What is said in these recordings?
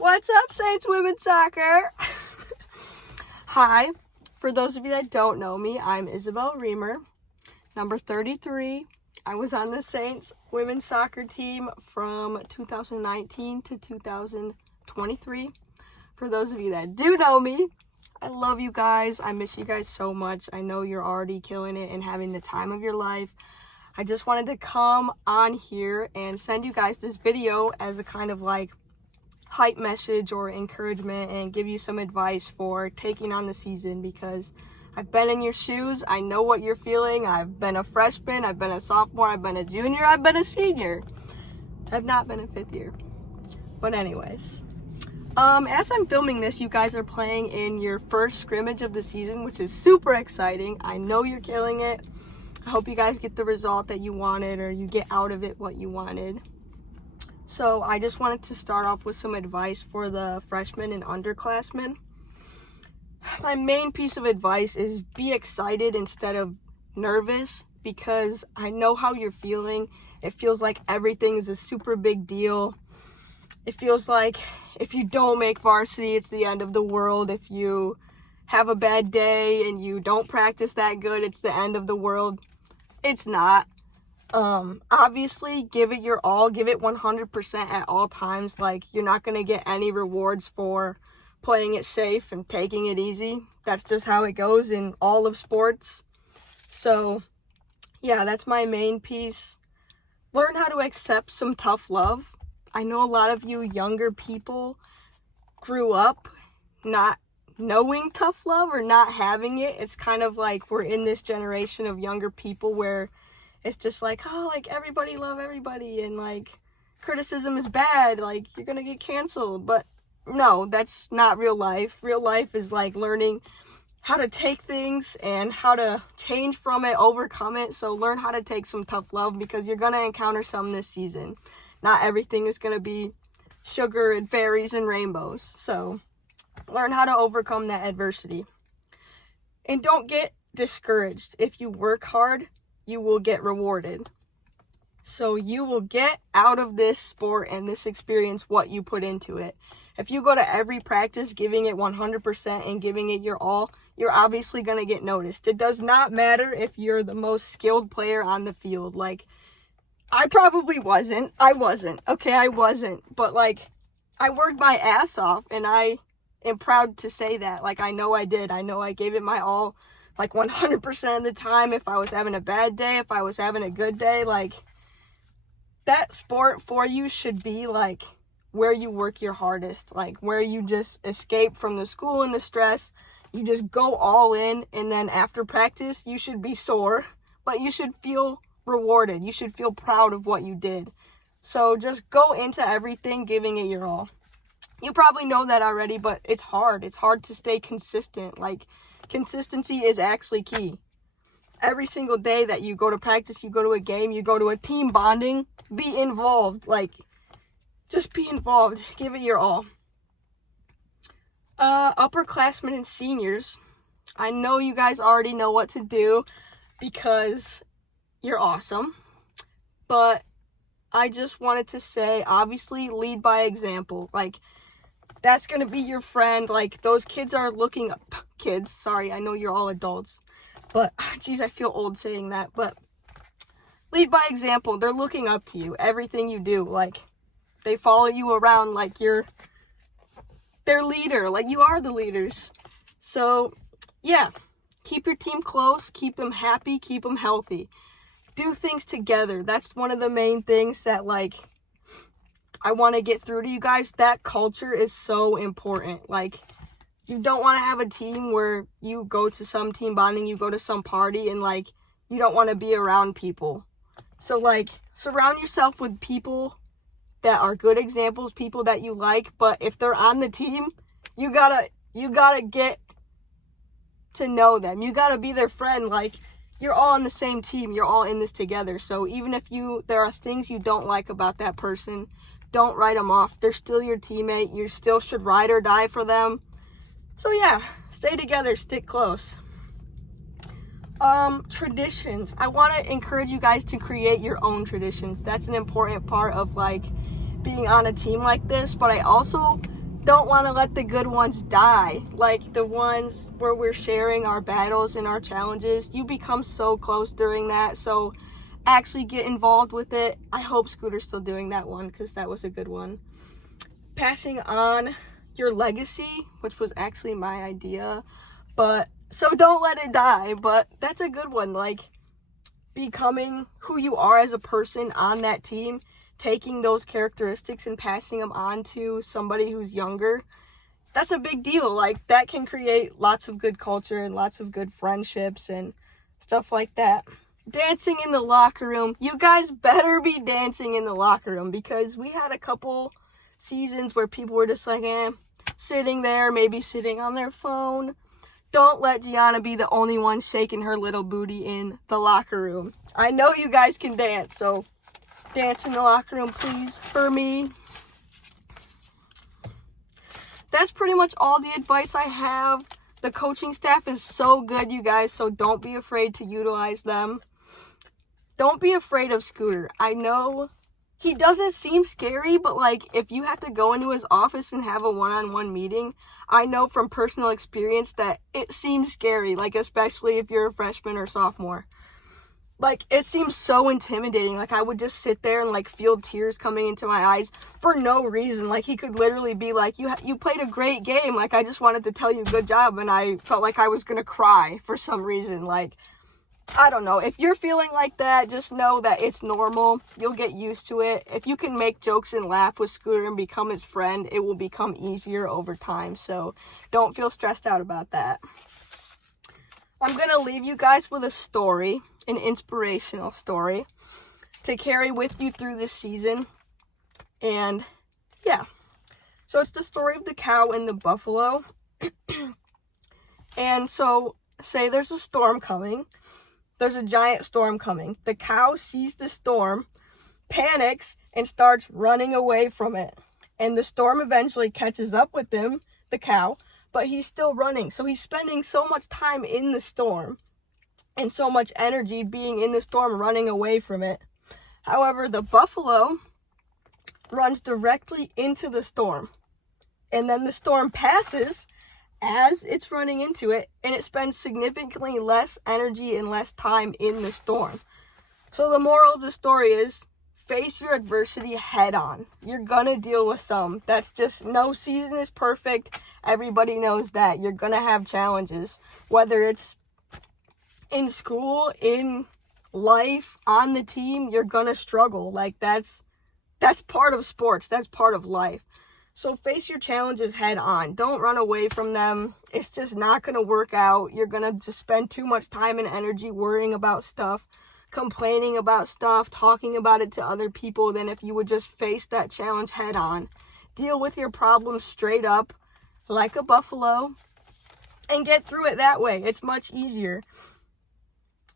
What's up, Saints Women's Soccer? Hi. For those of you that don't know me, I'm Isabel Reamer, number 33. I was on the Saints Women's Soccer team from 2019 to 2023. For those of you that do know me, I love you guys. I miss you guys so much. I know you're already killing it and having the time of your life. I just wanted to come on here and send you guys this video as a kind of like hype message or encouragement and give you some advice for taking on the season, because I've been in your shoes. I know what you're feeling. I've been a freshman, I've been a sophomore, I've been a junior, I've been a senior. I've not been a fifth year. But anyways, as I'm filming this, you guys are playing in your first scrimmage of the season, which is super exciting. I know you're killing it. I hope you guys get the result that you wanted, or you get out of it what you wanted. So I just wanted to start off with some advice for the freshmen and underclassmen. My main piece of advice is be excited instead of nervous, because I know how you're feeling. It feels like everything is a super big deal. It feels like if you don't make varsity, it's the end of the world. If you have a bad day and you don't practice that good, it's the end of the world. It's not. Obviously, give it your all, give it 100% at all times. Like, you're not going to get any rewards for playing it safe and taking it easy. That's just how it goes in all of sports. So, yeah, that's my main piece. Learn how to accept some tough love. I know a lot of you younger people grew up not knowing tough love or not having it. It's kind of like we're in this generation of younger people where it's just like, oh, like, everybody love everybody, and like, criticism is bad, like, you're gonna get canceled. But no, that's not real life. Real life is like learning how to take things and how to change from it, overcome it. So learn how to take some tough love, because you're gonna encounter some this season. Not everything is gonna be sugar and fairies and rainbows. So learn how to overcome that adversity. And don't get discouraged. If you work hard, you will get rewarded. So you will get out of this sport and this experience what you put into it. If you go to every practice giving it 100% and giving it your all, you're obviously going to get noticed. It does not matter if you're the most skilled player on the field. Like, I probably wasn't. I wasn't. But like, I worked my ass off, and I am proud to say that. Like, I know I did. I know I gave it my all. Like 100% of the time. If I was having a bad day, if I was having a good day, like, that sport for you should be like where you work your hardest, like where you just escape from the school and the stress. You just go all in, and then after practice, you should be sore, but you should feel rewarded. You should feel proud of what you did. So just go into everything giving it your all. You probably know that already, but it's hard. It's hard to stay consistent. Like, consistency is actually key. Every single day that you go to practice, you go to a game, you go to a team bonding, be involved. Like, just be involved. Give it your all. Upperclassmen and seniors, I know you guys already know what to do because you're awesome. But I just wanted to say, obviously, lead by example. Like, that's going to be your friend. Like, those kids are looking up. Kids, sorry, I know you're all adults. But, geez, I feel old saying that. But lead by example. They're looking up to you. Everything you do. Like, they follow you around like you're their leader. Like, you are the leaders. So, yeah. Keep your team close. Keep them happy. Keep them healthy. Do things together. That's one of the main things that, like, I want to get through to you guys. That culture is so important. Like, you don't want to have a team where you go to some team bonding, you go to some party, and, like, you don't want to be around people. So, like, surround yourself with people that are good examples, people that you like. But if they're on the team, you gotta get to know them. You gotta be their friend. Like, you're all on the same team. You're all in this together. So even if there are things you don't like about that person, don't write them off. They're still your teammate. You still should ride or die for them. So yeah, stay together, stick close. Traditions. I want to encourage you guys to create your own traditions. That's an important part of, like, being on a team like this. But I also don't want to let the good ones die. Like the ones where we're sharing our battles and our challenges. You become so close during that. So actually get involved with it. I hope Scooter's still doing that one because that was a good one. Passing on your legacy, which was actually my idea. But so don't let it die. But that's a good one. Like becoming who you are as a person on that team, taking those characteristics and passing them on to somebody who's younger. That's a big deal. Like that can create lots of good culture and lots of good friendships and stuff like that. Dancing in the locker room. You guys better be dancing in the locker room because we had a couple seasons where people were just like, sitting there, maybe sitting on their phone. Don't let Gianna be the only one shaking her little booty in the locker room. I know you guys can dance, so dance in the locker room, please, for me. That's pretty much all the advice I have. The coaching staff is so good, you guys, so don't be afraid to utilize them. Don't be afraid of Scooter. I know he doesn't seem scary, but like if you have to go into his office and have a one-on-one meeting, I know from personal experience that it seems scary, like especially if you're a freshman or sophomore. Like it seems so intimidating. Like I would just sit there and like feel tears coming into my eyes for no reason. Like he could literally be like, you played a great game. Like I just wanted to tell you good job, and I felt like I was gonna cry for some reason. Like I don't know. If you're feeling like that, just know that it's normal. You'll get used to it. If you can make jokes and laugh with Scooter and become his friend, it will become easier over time. So don't feel stressed out about that. I'm going to leave you guys with a story, an inspirational story to carry with you through this season. And yeah, so it's the story of the cow and the buffalo. And so say there's a storm coming. There's a giant storm coming. The cow sees the storm, panics, and starts running away from it. And the storm eventually catches up with him, the cow, but he's still running. So he's spending so much time in the storm and so much energy being in the storm, running away from it. However, the buffalo runs directly into the storm. And then the storm passes as it's running into it, and it spends significantly less energy and less time in the storm. So the moral of the story is face your adversity head on. You're gonna deal with some. That's just, no season is perfect. Everybody knows that. You're gonna have challenges, whether it's in school, in life, on the team. You're gonna struggle. Like that's part of sports. That's part of life. So face your challenges head on. Don't run away from them. It's just not going to work out. You're going to just spend too much time and energy worrying about stuff, complaining about stuff, talking about it to other people than if you would just face that challenge head on. Deal with your problems straight up like a buffalo and get through it that way. It's much easier.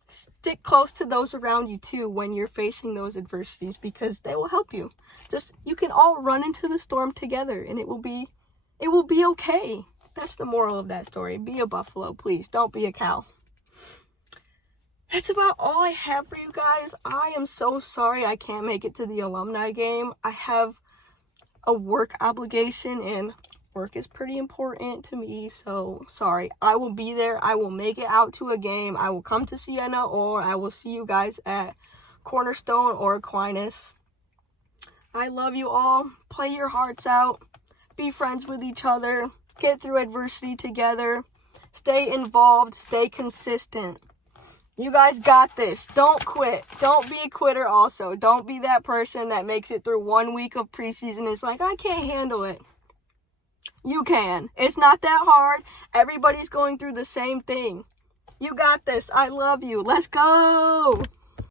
Stick close to those around you too when you're facing those adversities because they will help you. You can all run into the storm together and it will be okay. That's the moral of that story. Be a buffalo, please. Don't be a cow. That's about all I have for you guys. I am so sorry I can't make it to the alumni game. I have a work obligation and work is pretty important to me, so sorry. I will be there. I will make it out to a game. I will come to Siena, or I will see you guys at Cornerstone or Aquinas. I love you all. Play your hearts out. Be friends with each other. Get through adversity together. Stay involved. Stay consistent. You guys got this. Don't quit. Don't be a quitter also. Don't be that person that makes it through 1 week of preseason and is like, I can't handle it. You can. It's not that hard. Everybody's going through the same thing. You got this. I love you. Let's go.